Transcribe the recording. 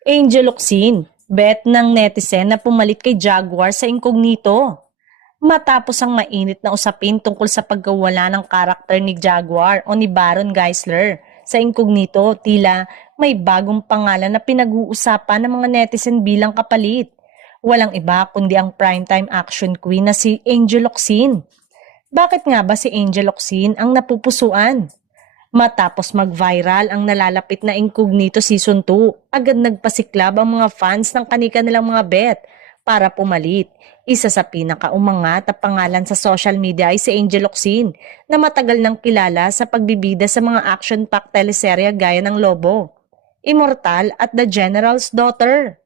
Angel Locsin, bet ng netizen na pumalit kay Jaguar sa incognito. Matapos ang mainit na usapin tungkol sa pagkawala ng karakter ni Jaguar o ni Baron Geisler sa incognito, tila may bagong pangalan na pinag-uusapan ng mga netizen bilang kapalit. Walang iba kundi ang primetime action queen na si Angel Locsin. Bakit nga ba si Angel Locsin ang napupusuan? Matapos mag-viral ang nalalapit na Incognito Season 2, agad nagpasiklab ang mga fans ng kani-kanilang mga bet para pumalit. Isa sa pinakaumangat na pangalan sa social media ay si Angel Locsin na matagal nang kilala sa pagbibida sa mga action-packed teleserye gaya ng Lobo, Immortal at The General's Daughter.